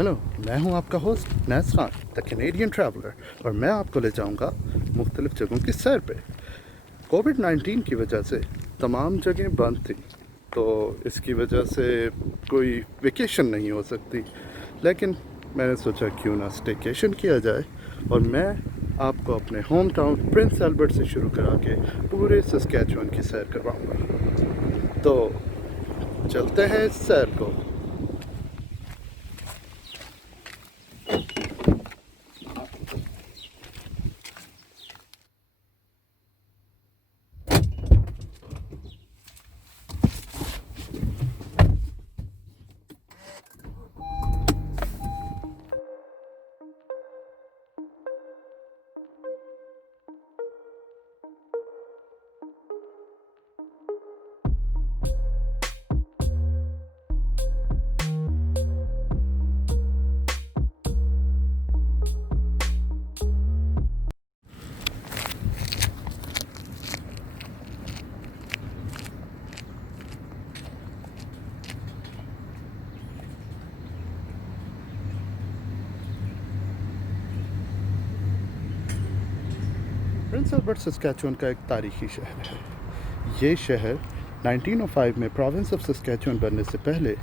हेलो, मैं हूं आपका host Nais Khan the Canadian traveller और मैं आपको ले जाऊंगा मुख्तलिफ जगहों की सैर पे। कोविड-19 की वजह से तमाम जगहें बंद थी, तो इसकी वजह से कोई वेकेशन नहीं हो सकती, लेकिन मैंने सोचा क्यों ना स्टेकेशन किया जाए और मैं आपको अपने होम टाउन प्रिंस एल्बर्ट से शुरू करा के पूरे सस्कैचुअन की सैर करवाऊंगा। तो चलते हैं इस सैर को। प्रिंस एल्बर्ट सस्कैचुअन का एक तारीखी शहर है। ये शहर 1905 में प्रोविंस ऑफ सस्कैचुअन बनने से पहले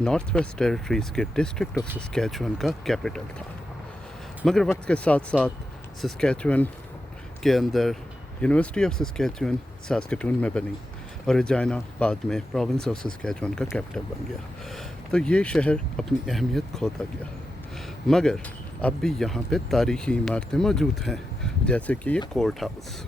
नॉर्थ वेस्ट टेरिटरीज़ के डिस्ट्रिक्ट ऑफ सस्कैचुअन का कैपिटल था, मगर वक्त के साथ साथ सस्कैचुअन के अंदर यूनिवर्सिटी ऑफ सस्कैचुअन सास्केटून में बनी और रेजिना बाद में प्रोविंस ऑफ सस्कैचुअन का कैपिटल बन गया। तो ये शहर अपनी अहमियत खोता गया, मगर अब भी यहाँ पे तारीखी इमारतें मौजूद हैं, जैसे कि ये कोर्ट हाउस।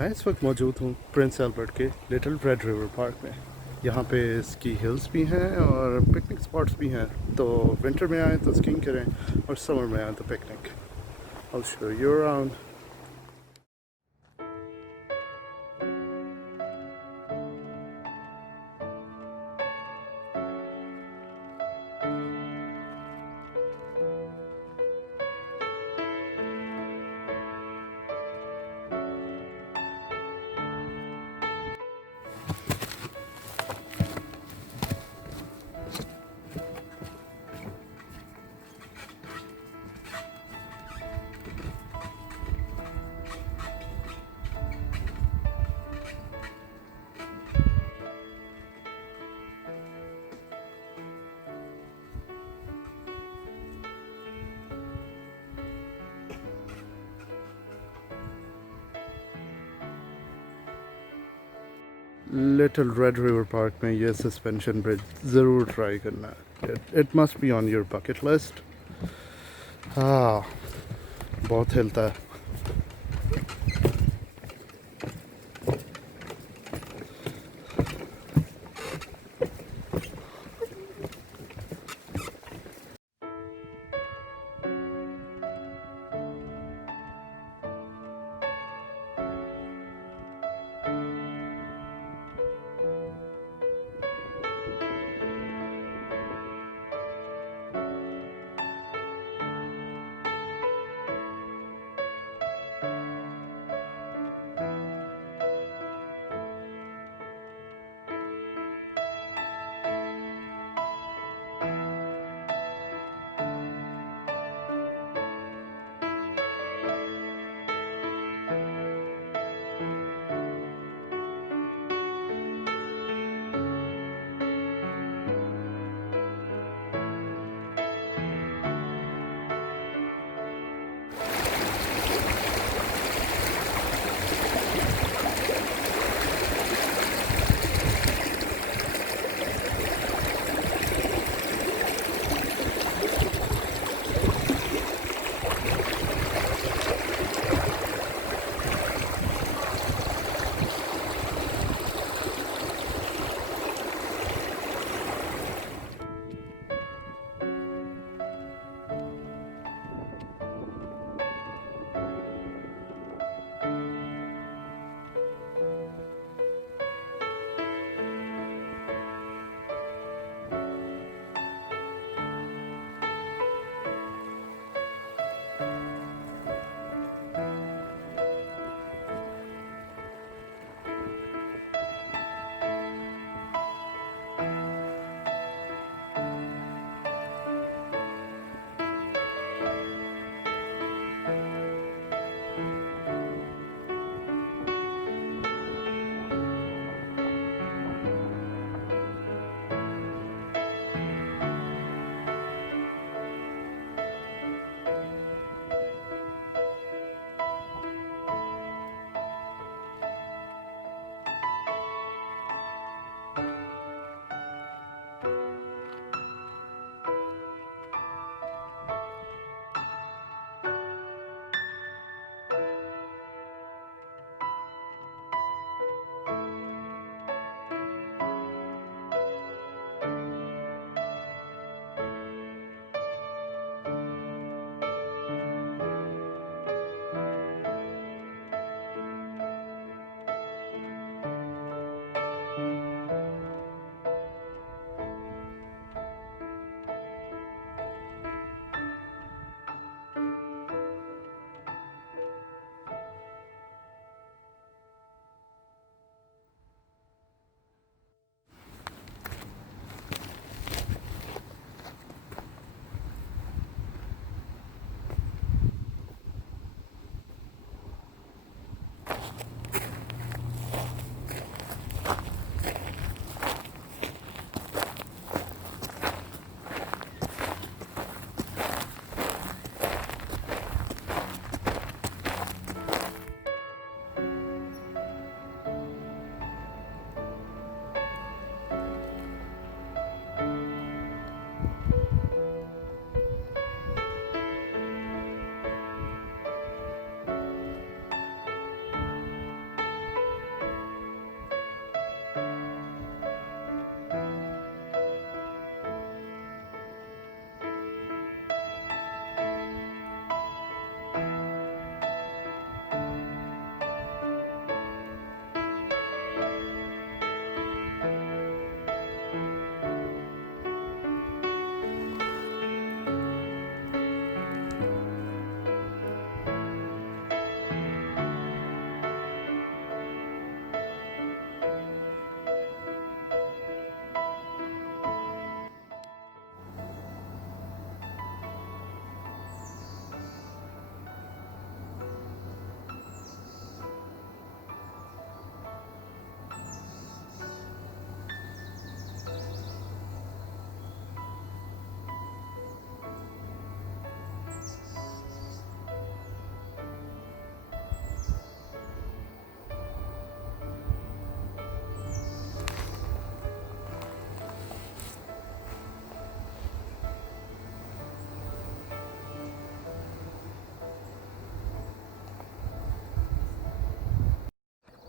मैं इस वक्त मौजूद हूँ प्रिंस एल्बर्ट के लिटिल रेड रिवर पार्क में। यहाँ पे स्की हिल्स भी हैं और पिकनिक स्पॉट्स भी हैं, तो विंटर में आए तो स्कीइंग करें और समर में आए तो picnic. I'll show you around. Little red river park में ये सस्पेंशन ब्रिज ज़रूर ट्राई करना है. It must be on your bucket list. हाँ, बहुत हिलता है.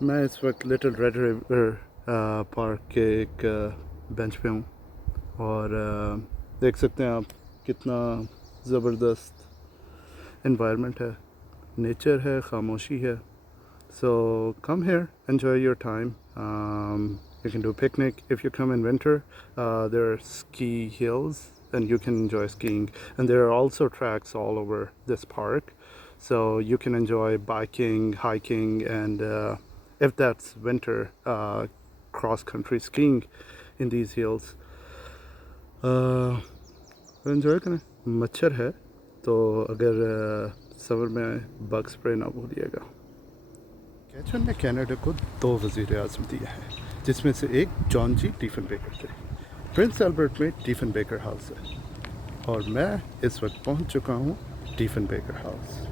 मैं इस वक्त लिटिल रेड रिवर पार्क के एक बेंच पे हूँ और देख सकते हैं आप कितना ज़बरदस्त एनवायरनमेंट है, नेचर है, खामोशी है. So come here, enjoy your time. You can do a picnic if you come in winter. There are ski hills and you can enjoy skiing. And there are also tracks all over this park. So you can enjoy biking, hiking, and if that's winter, cross-country skiing in these hills. Enjoy करें. मच्छर है तो अगर समर में bug spray ना भूलिएगा. सस्कैचुअन ने कनाडा को 2 वज़ीर आज़म दिए हैं, जिसमें से एक जॉन जी डीफेनबेकर थे. प्रिंस एल्बर्ट में डीफेनबेकर हाउस है और मैं इस वक्त पहुंच चुका हूं डीफेनबेकर हाउस.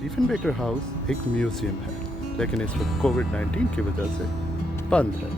डीफेनबेकर हाउस एक म्यूज़ियम है, लेकिन इस वक्त कोविड-19 की वजह से बंद है.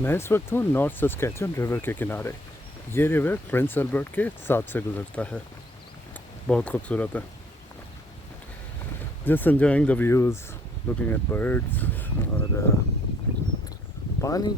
मैं इस वक्त हूँ नॉर्थ सस्कैचुअन रिवर के किनारे. ये रिवर प्रिंस एल्बर्ट के साथ से गुजरता है. बहुत खूबसूरत है. Just enjoying the views, looking at birds और पानी.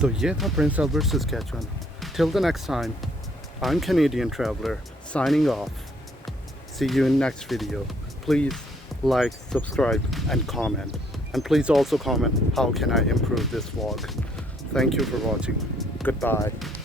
तो ये था Prince Albert Saskatchewan. Till the next time, I'm Canadian Traveler signing off. See you in next video. Please like, subscribe and comment. And please also comment how can I improve this vlog. Thank you for watching. Goodbye.